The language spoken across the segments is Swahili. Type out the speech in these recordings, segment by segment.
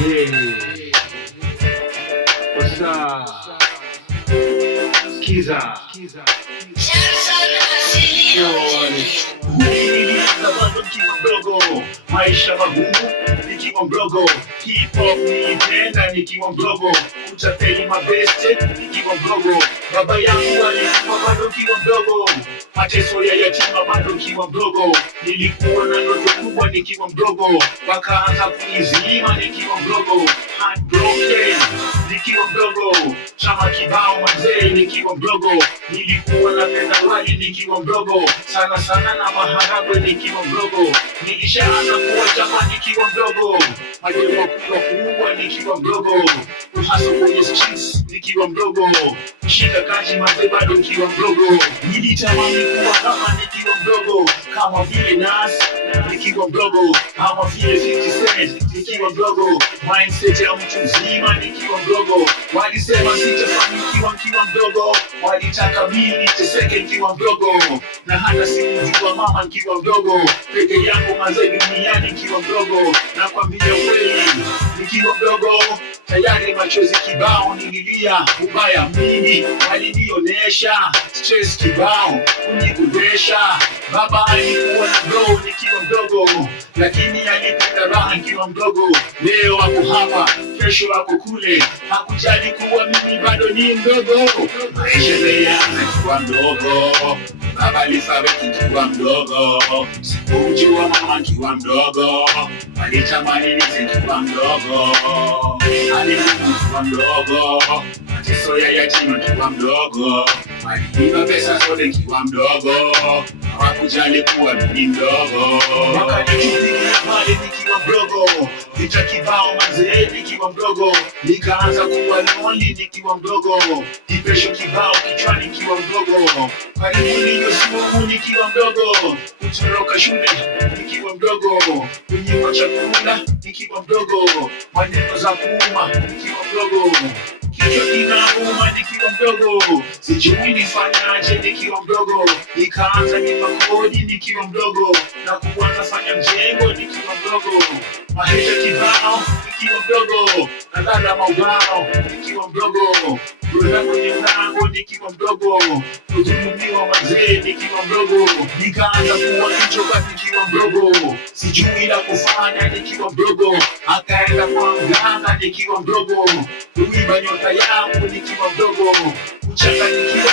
Yeah. What's up? Kiza. Nilianza bado nikiwa mdogo, maisha magumu nikiwa mdogo, hip hop nilipenda nikiwa mdogo, kutapeli mabeste nikiwa mdogo, baba yangu alikufa bado nikiwa mdogo, mateso ya yatima bado nikiwa mdogo, nilikuwa na ndoto kubwa nikiwa mdogo, wakaanza kunizima nikiwa mdogo, heartbroken nikiwa mdogo, chama kibao mzee nikiwa mdogo, nilikuwa napenda wali nikiwa mdogo, sana sana na maharagwe nikiwa mdogo, nilishaanza kuwa chama nikiwa mdogo, majengo kubwa nikiwa mdogo, kuhaso kwenye streets nikiwa mdogo, shika kaji mazee bado nikiwa mdogo, nilitamani kuwa kama nikiwa mdogo, kama vile Nas nikiwa mdogo, kama vile 50 Cent nikiwa mdogo, mindset ya mtu mzima nikiwa mdogo, walisema sitafanikiwa nikiwa mdogo, walitaka mimi niteseke nikiwa mdogo, na hata sikujua mama nikiwa mdogo, peke yangu mazee duniani nikiwa mdogo, na kwambia kweli nikiwa mdogo tayari machozi kibao nililia, ubaya mingi walinionesha, stress kibao kunigudesha, baba alikuwa na bro nikiwa mdogo, lakini alipenda raha nikiwa mdogo, leo ako hapa kesho ako kule, hakujali kuwa mimi bado ni mdogo, maisha yalianza nikiwa mdogo, baba alifariki nikiwa mdogo, sikujua mama nikiwa mdogo, walitamani nife nikiwa mdogo, alikuwa mdogo, mateso ya yatima nikiwa mdogo, waliiba pesa zote nikiwa mdogo, hawakujali kuwa mimi mdogo, wakanichukulia mali nikiwa mdogo, vita kibao mazee nikiwa mdogo, nikaanza kuwa lonely nikiwa mdogo, depression kibao kichwani nikiwa mdogo, karibu ninywe sumu nikiwa mdogo, kutoroka shule nikiwa mdogo, kunyimwa chakula nikiwa mdogo, maneno za kuuma nikiwa mdogo, kichwa kinauma nikiwa mdogo, sijui nifanyaje nikiwa mdogo, nikaanza lipa kodi nikiwa mdogo, na kuanza fanya mjengo nikiwa mdogo, maisha kibao nikiwa mdogo, nalala maubao nikiwa mdogo, kuenda kwenye mlango nikiwa mdogo, kudhulumiwa mazee nikiwa mdogo, nikaanza kuwa kichoka nikiwa mdogo, sijui la kufanya nikiwa mdogo, akaenda kwa mganga nikiwa mdogo, kuiba nyota yangu nikiwa mdogo, kuchanganyikiwa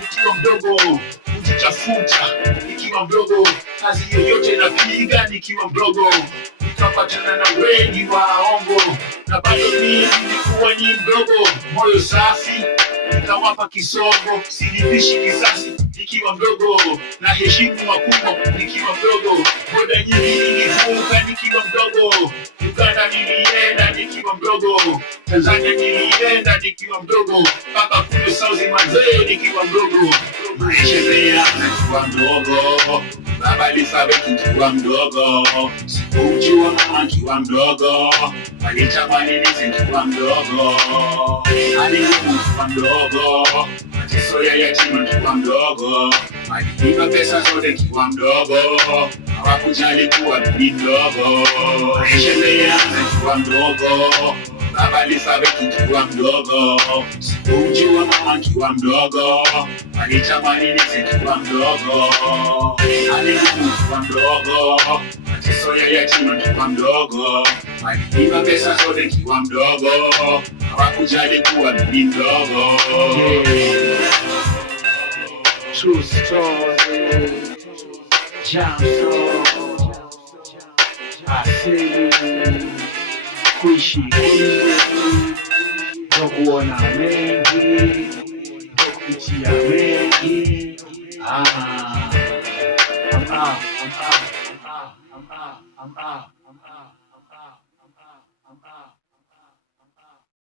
nikiwa mdogo, kujichafuta nikiwa mdogo, kazi yoyote napiga nikiwa mdogo, nikapatana na wengi waongo, na bado mimi nilikuwa ni mdogo, moyo safi nikawapa kisogo, silipishi kisasi nikiwa mdogo, na heshimu wakubwa nikiwa mdogo, boda nyingi nilivuka nikiwa mdogo, Uganda nilienda nikiwa mdogo, Tanzania nilienda nikiwa mdogo, mpaka kule South mazee nikiwa mdogo, maisha yalianza nikiwa mdogo, baba alifariki nikiwa mdogo, sikujua mama nikiwa mdogo, walitamani nife nikiwa mdogo, alikuwa mdogo, mateso ya yatima nikiwa mdogo, waliiba pesa zote nikiwa mdogo, hawakujali kuwa mimi mdogo, maisha yalianza nikiwa mdogo, baba alifariki nikiwa mdogo, sikujua mama nikiwa mdogo, walitamani nife nikiwa mdogo, alikuwa mdogo, mateso ya yatima nikiwa mdogo, waliiba pesa zote nikiwa mdogo, hawakujali kuwa mimi mdogo. True story, jam song, asili, kuishi ndo kuona mengi, ndo kupitia mengi, I'm